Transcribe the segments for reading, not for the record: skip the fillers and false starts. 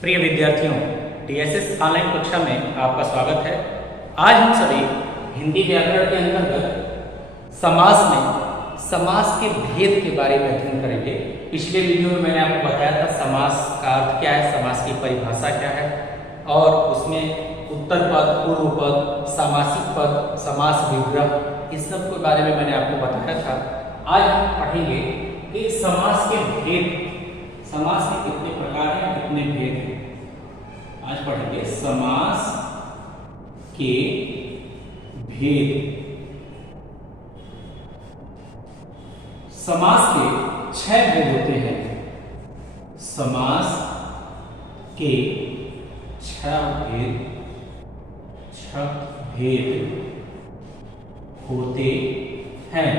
प्रिय विद्यार्थियों, TSS online कक्षा में आपका स्वागत है। आज हम सभी हिंदी व्याकरण के अंतर्गत समास में समास के भेद के बारे में अध्ययन करेंगे। पिछले वीडियो में मैंने आपको बताया था समास का अर्थ क्या है, समास की परिभाषा क्या है और उसमें उत्तर पद, पूर्व पद, सामासिक पद, समास विग्रह, इस सब के बारे में मैंने आपको बताया था। आज हम पढ़ेंगे कि समास के भेद, समास के कितने प्रकार हैं, कितने भेद हैं। आज पढ़ेंगे समास के भेद। समास के 6 भेद होते हैं। समास के 6 भेद होते हैं।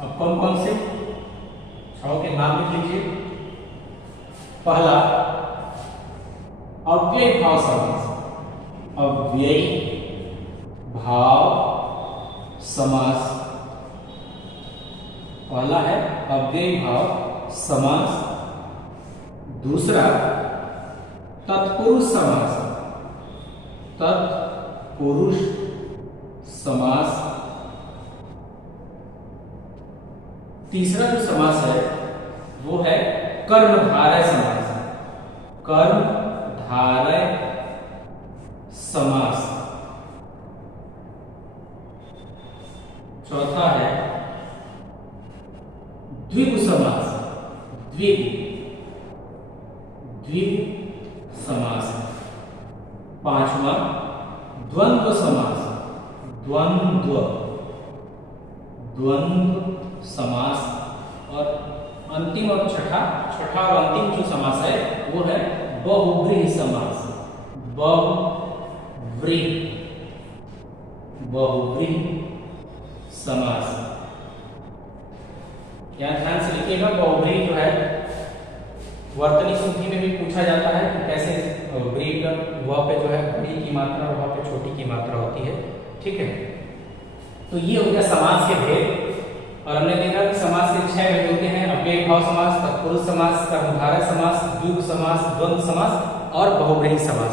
अब कौन कौन से 6 के नाम लिख लीजिए। पहला, अव्ययी भाव समास। अव्ययी भाव समास पहला है, अव्ययी भाव समास। दूसरा, तत्पुरुष समास। तत्पुरुष समास। तीसरा जो समास है वो है कर्मधारय समास। कर्मधारय समास। चौथा है द्विगु समास। द्विगु समास। पांचवा, द्वंद्व समास। द्वंद्व समास। और अंतिम और छठा और अंतिम जो समास है वो है बहुव्रीहि समास। बहुव्रीहि समास। यहाँ ध्यान से लिखिएगा, बहुव्रीहि जो है वर्तनी शुद्धि में भी पूछा जाता है कि कैसे व्रीहि का वह पे जो है बड़ी की मात्रा और वह पे छोटी की मात्रा होती है। ठीक है, तो ये हो गया समास के भेद। और हमने देखा कि समास के 6 भेद होते हैं, अव्ययी भाव समास, तत्पुरुष समास, कर्मधारय समास, द्विगु समास, द्वंद्व समास और बहुव्रीहि समास।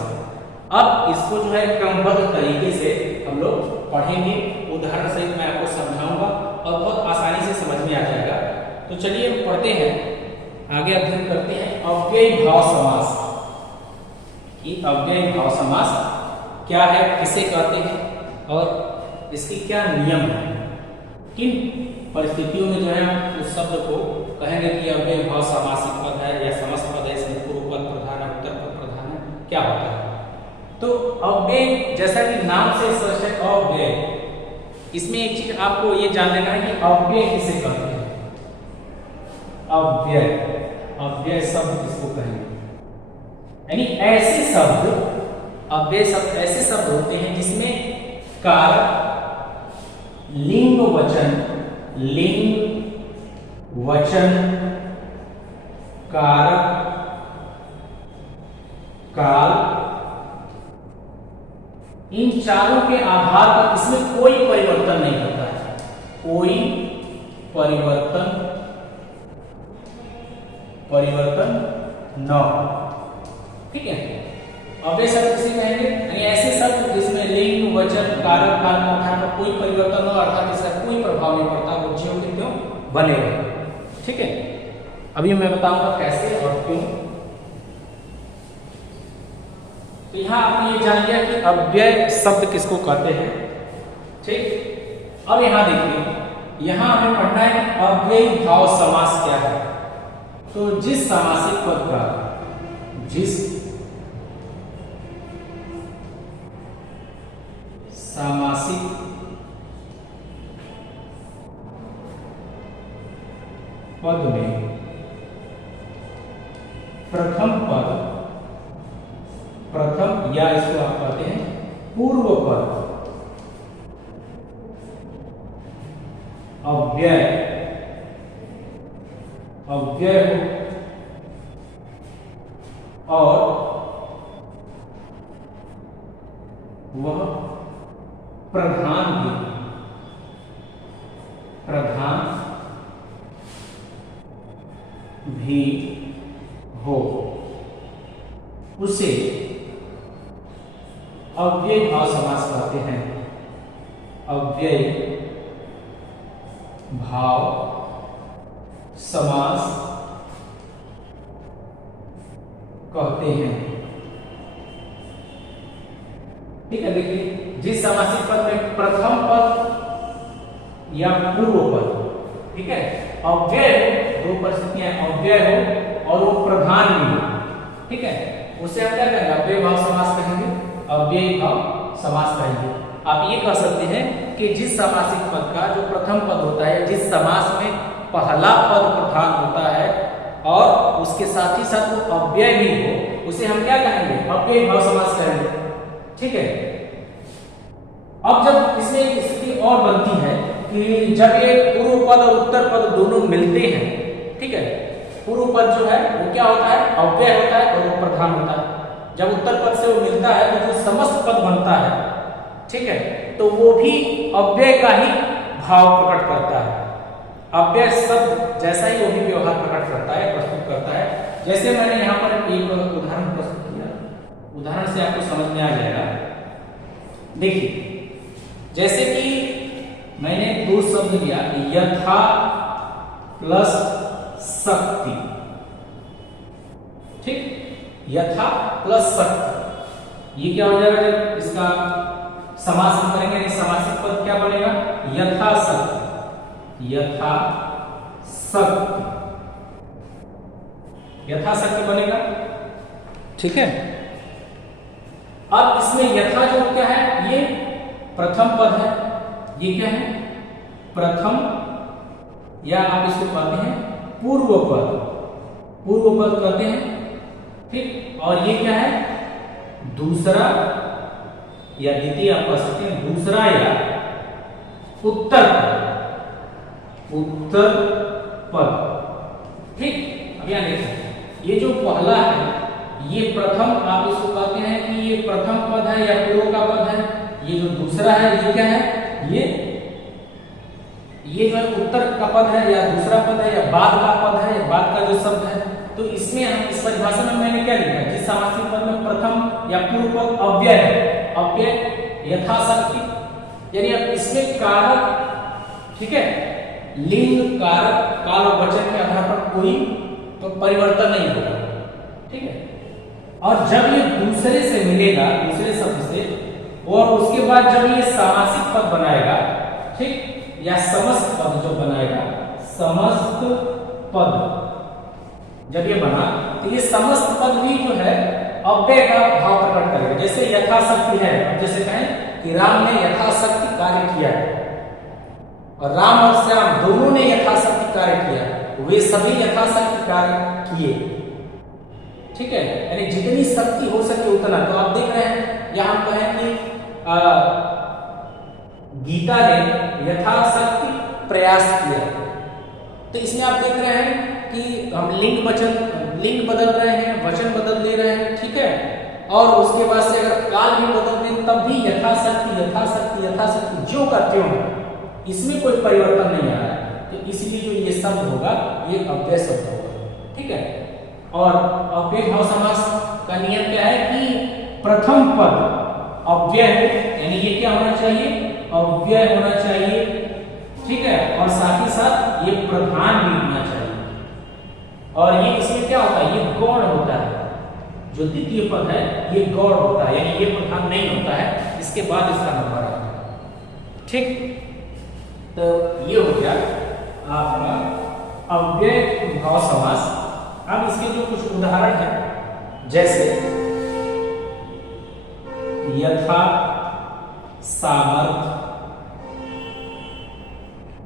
अब इसको जो है क्रमबद्ध तरीके से हम लोग पढ़ेंगे, उदाहरण सहित मैं आपको समझाऊंगा और बहुत आसानी से समझ में आ जाएगा। तो चलिए हम पढ़ते हैं, आगे अध्ययन करते हैं अव्ययी भाव समास। कि अव्ययी भाव समास क्या है, किसे कहते हैं और इसके क्या नियम है, किन परिस्थितियों में जो है हम उस शब्द को कहेंगे कि अव्ययी भाव समासिक पद है या समस्त पद है, इसमें पूर्व पद प्रधान है, उत्तर पद प्रधान है, क्या होता है। तो अव्यय, जैसा कि नाम से स्पष्ट है, अव्यय, इसमें एक चीज आपको ये जान लेना है कि अव्यय किसे कहते हैं। अव्यय शब्द किसको कहेंगे, यानी ऐसे शब्द, अव्यय शब्द ऐसे शब्द होते हैं जिसमें कारक, लिंग वचन, कारक, काल, इन चारों के आधार पर इसमें कोई परिवर्तन नहीं होता है। कोई परिवर्तन न हो। ठीक है, अव्यय शब्द किसे कहेंगे, यानी ऐसे शब्द जिसमें लिंग, वचन, कारक, काल के आधार पर कोई परिवर्तन न हो, अर्थात इसका कोई प्रभाव नहीं पड़ता, वो ज्यों के त्यों बने रहे। ठीक है, अभी मैं बताऊंगा कैसे और क्यों। तो यहां आपने ये जान लिया कि अव्यय शब्द किसको कहते हैं। ठीक, अब यहां देखिए, यहां हमें पढ़ना है अव्ययी भाव समास क्या है। तो जिस सामासिक पद का, जिस सामासिक पद में प्रथम या इसको आप कहते हैं पूर्व पद अव्यय और वह प्रधान भी हो उसे अव्ययी भाव समास कहते हैं। अव्ययी भाव समास कहते हैं। ठीक है, देखिए जिस समासिक पद में प्रथम पद या पूर्व पद, ठीक है, अव्यय हो, दो परिस्थितियां अव्यय हो और वो प्रधान भी हो, ठीक है, उसे हम क्या कहेंगे? अव्ययी भाव समास कहेंगे। अव्ययी भाव समास कहेंगे। आप ये कह सकते हैं कि जिस समासिक पद का जो प्रथम पद होता है, जिस समास में पहला पद प्रधान होता है और उसके साथ ही साथ वो अव्यय भी हो, उसे हम क्या कहेंगे? अव्ययी भाव समास कहेंगे। ठीक है, अब जब इसमें एक स्थिति और बनती है कि जब ये पूर्व पद और उत्तर पद दोनों मिलते हैं, ठीक है, पूर्व पद जो है वो क्या होता है? अव्यय होता है और वो प्रधान होता है। जब उत्तर पद से वो मिलता है तो जो समस्त पद बनता है, ठीक है, तो वो भी अव्यय का ही भाव प्रकट करता है। अव्यय शब्द जैसा ही वो भी व्यवहार प्रकट करता है, प्रस्तुत करता है। जैसे मैंने यहाँ पर एक उदाहरण प्रस्तुत किया, उदाहरण से आपको समझ में आ जाएगा। देखिए, जैसे कि मैंने दो शब्द लिया, यथा प्लस शक्ति, ठीक, यथा प्लस शक्ति, ये क्या हो जाएगा? जब इसका समास हम करेंगे, नहीं समासिक पद क्या बनेगा? यथा शक्ति, यथा शक्ति, यथा शक्ति बनेगा। ठीक है, अब इसमें यथा जो क्या है? ये प्रथम पद है। ये क्या है? प्रथम, या आप इसको कहते हैं पूर्व पद, पूर्व पद कहते हैं। ठीक, और ये क्या है? दूसरा या द्वितीय आप कह सकते हैं, दूसरा या उत्तर पद, उत्तर पद। ठीक, अब यहां देखिए, ये जो पहला है ये प्रथम, आप इसको कहते हैं कि ये प्रथम पद है या पूर्व का पद है। ये जो दूसरा है ये क्या है? ये जो है उत्तर का पद है या दूसरा पद है या बाद का पद है या बाद का जो शब्द है। तो इसमें हम इस परिभाषा में मैंने क्या लिखा? जिस समासिक पद में प्रथम या पूर्व पद अव्यय है, अव्यय यथाशक्ति, यानी अब इसमें कारक, ठीक है, लिंग, कारक, काल और वचन के आधार पर कोई तो परिवर्तन नहीं होगा। ठीक है, और जब ये दूसरे से मिलेगा, दूसरे शब्द से, और उसके बाद जब ये सामासिक पद बनाएगा, ठीक, या समस्त पद जो बनाएगा, समस्त पद जब ये बना तो ये समस्त पद भी जो है अव्यय का भाव प्रकट करेगा। जैसे यथाशक्ति है, अब जैसे कहें कि राम ने यथाशक्ति कार्य किया है, और राम और श्याम दोनों ने यथाशक्ति कार्य किया, वे सभी यथाशक्ति कार्य किए। ठीक है, यानी जितनी शक्ति हो सके उतना। तो आप देख रहे हैं यहां हम कहें कि गीता ने यथाशक्ति प्रयास किया, तो इसमें आप देख रहे हैं कि हम लिंग वचन, लिंग बदल रहे हैं, वचन बदल दे रहे हैं। ठीक है, और उसके बाद से अगर काल भी बदल दें तब भी यथाशक्ति यथाशक्ति यथाशक्ति जो का त्यों है, इसमें कोई परिवर्तन नहीं आ रहा है। तो इसलिए जो ये शब्द होगा ये अव्यय शब्द होगा। ठीक है, और अव्यय भाव समास का नियम क्या है कि प्रथम पद अव्यय है, यानी ये क्या होना चाहिए? अव्यय होना चाहिए। ठीक है, और साथ ही साथ ये प्रधान भी होना चाहिए। और ये इसमें क्या होता है? ये गौण होता है। जो द्वितीय पद है ये गौण होता है, यानी ये प्रधान नहीं होता है, इसके बाद इसका नंबर आता है। ठीक, तो ये हो गया आपका अव्यय भाव समास। अब इसके जो कुछ उदाहरण है, जैसे यथा सामर्थ,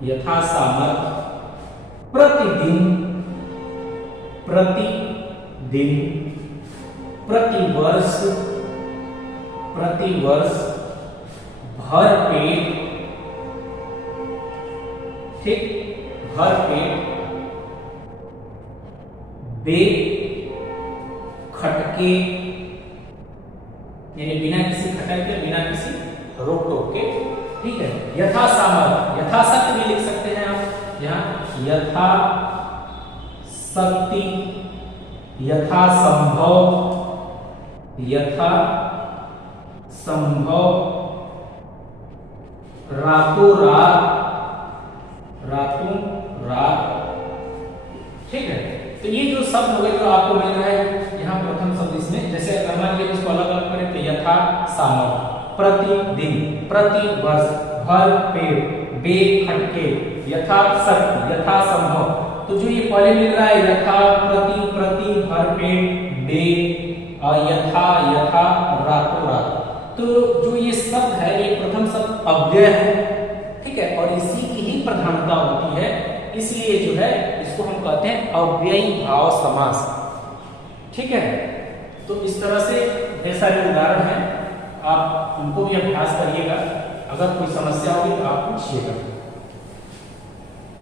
यथा सामर्थ, प्रतिदिन, प्रतिदिन, प्रतिवर्ष, प्रतिवर्ष, भर पेट, ठीक, भर पेट, बे खटके, यानी बिना किसी खटाई के, बिना किसी रोक टोक के। ठीक है, यथा सामर्थ, यथाशक्ति भी लिख सकते हैं आप यहाँ, यथा शक्ति, यथा संभव, यथा संभव, रातों रात, रातों रात। ठीक है, तो ये जो शब्द हो गए जो आपको मिल रहा है यहाँ प्रथम शब्द इसमें, जैसे अगर मान लीजिए इसको अलग अलग करें तो यथा सामव, प्रतिदिन, प्रति वर्ष, भर पेड़, बे खटके, यथा सत्य, यथा संभव। तो जो ये पहले मिल रहा है यथा, प्रति, प्रति, भर पेड़, बे, यथा, यथा, रातों रात, तो जो ये शब्द है ये प्रथम शब्द अव्यय है। ठीक है, और इसी की ही प्रधानता होती है, इसलिए जो है इसको हम कहते हैं अव्ययी भाव समास। ठीक है, तो इस तरह से ढेर सारे उदाहरण हैं, आप उनको भी अभ्यास करिएगा। अगर कोई समस्या होगी तो आप पूछिएगा।